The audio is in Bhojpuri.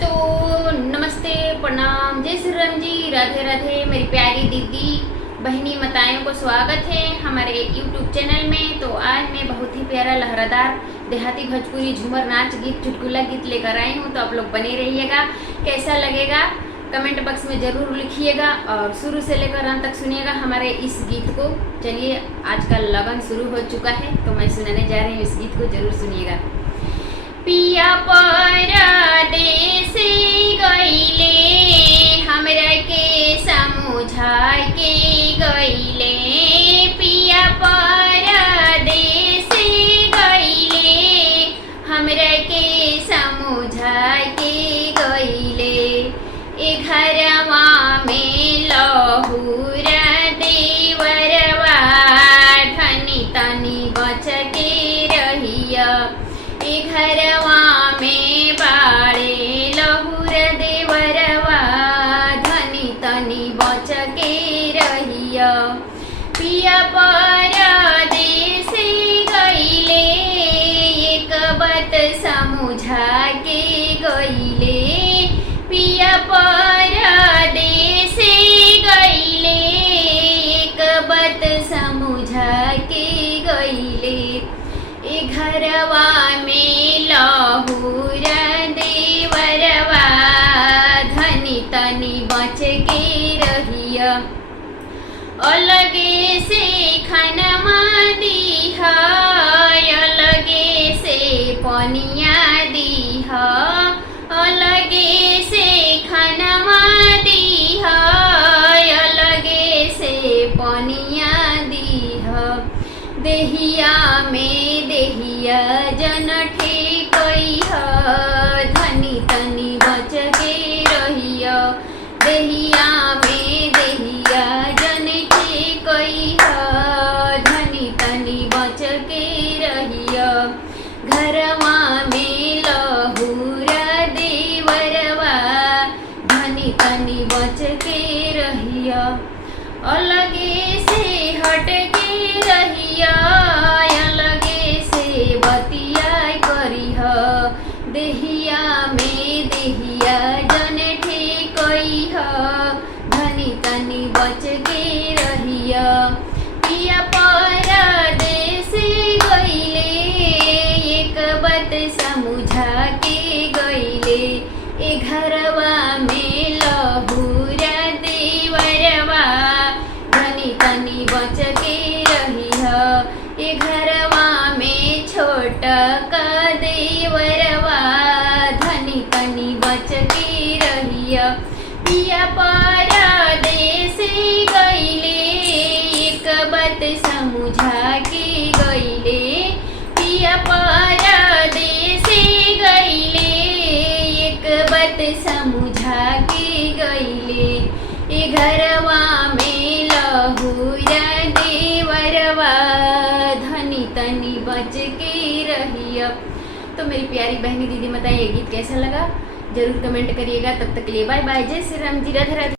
दोस्तों नमस्ते, प्रणाम, जय श्री राम जी, राधे राधे। मेरी प्यारी दीदी बहनी माताओं को स्वागत है हमारे YouTube चैनल में। तो आज मैं बहुत ही प्यारा लहरादार देहाती भोजपुरी झूमर नाच गीत चुटकुला गीत लेकर आई हूँ। तो आप लोग बने रहिएगा, कैसा लगेगा कमेंट बॉक्स में ज़रूर लिखिएगा और शुरू से लेकर अंत तक सुनिएगा हमारे इस गीत को। चलिए, आज का लगन शुरू हो चुका है तो मैं सुनाने जा रही हूँ इस गीत को, ज़रूर सुनिएगा। पिया परदेसी गइले हमरा के समझा के गइले, पिया परदेसी गइले हमरा के समझा के गइले। ए घरवा में लहुर देवरवा धनी तनी बच के रहिया। ए घरवा में बाड़े लहुर देवरवा धनी तनी बच के रहिया। पिया परदेसी गइले एक बात समझा के गइले। पिया परदेसी गइले एक बात समझा के गइले। ए घरवा में लहुर देवरवा धनी तनी बच के रहिया। अलगे से खानमा दीहा, अलगे से पनिया दीहा, अलगे से खानमा दीहा, अलगे से पनिया दीहा। देहिया में देहिया जन ठेकइहा धनी तनी बच के रहिया। देहिया में देहिया जन ठेकइहा धनी तनी बच के रहिया। घरवा में लहुर देवरवा धनी तनी बच के रहिया। अलगे से हट के रहिया, अलगे से बतिया करिह। देहिया में देहिया जन ठेकइह धनी तनी बच के रहिया। पिया परदेसी गइले एक बात समझा के गइले। ए घरवा में लहुर देवरवा धनी तनी बच के रहिह। ए घरवा में छोटा का देवरवा धनी तनी बच के रहिया। पिया परदेसी गइले एक बात समझा के गइले। पिया परदेसी गइले एक बात समझा के गइले। ए घरवा में लहुर देवरवा धनी तनी बच के रहिया। तो मेरी प्यारी बहनी दीदी बताइए, ये गीत कैसा लगा जरूर कमेंट करिएगा। तब तक के लिए बाय बाय, जय श्री राम जी, राधे राधे।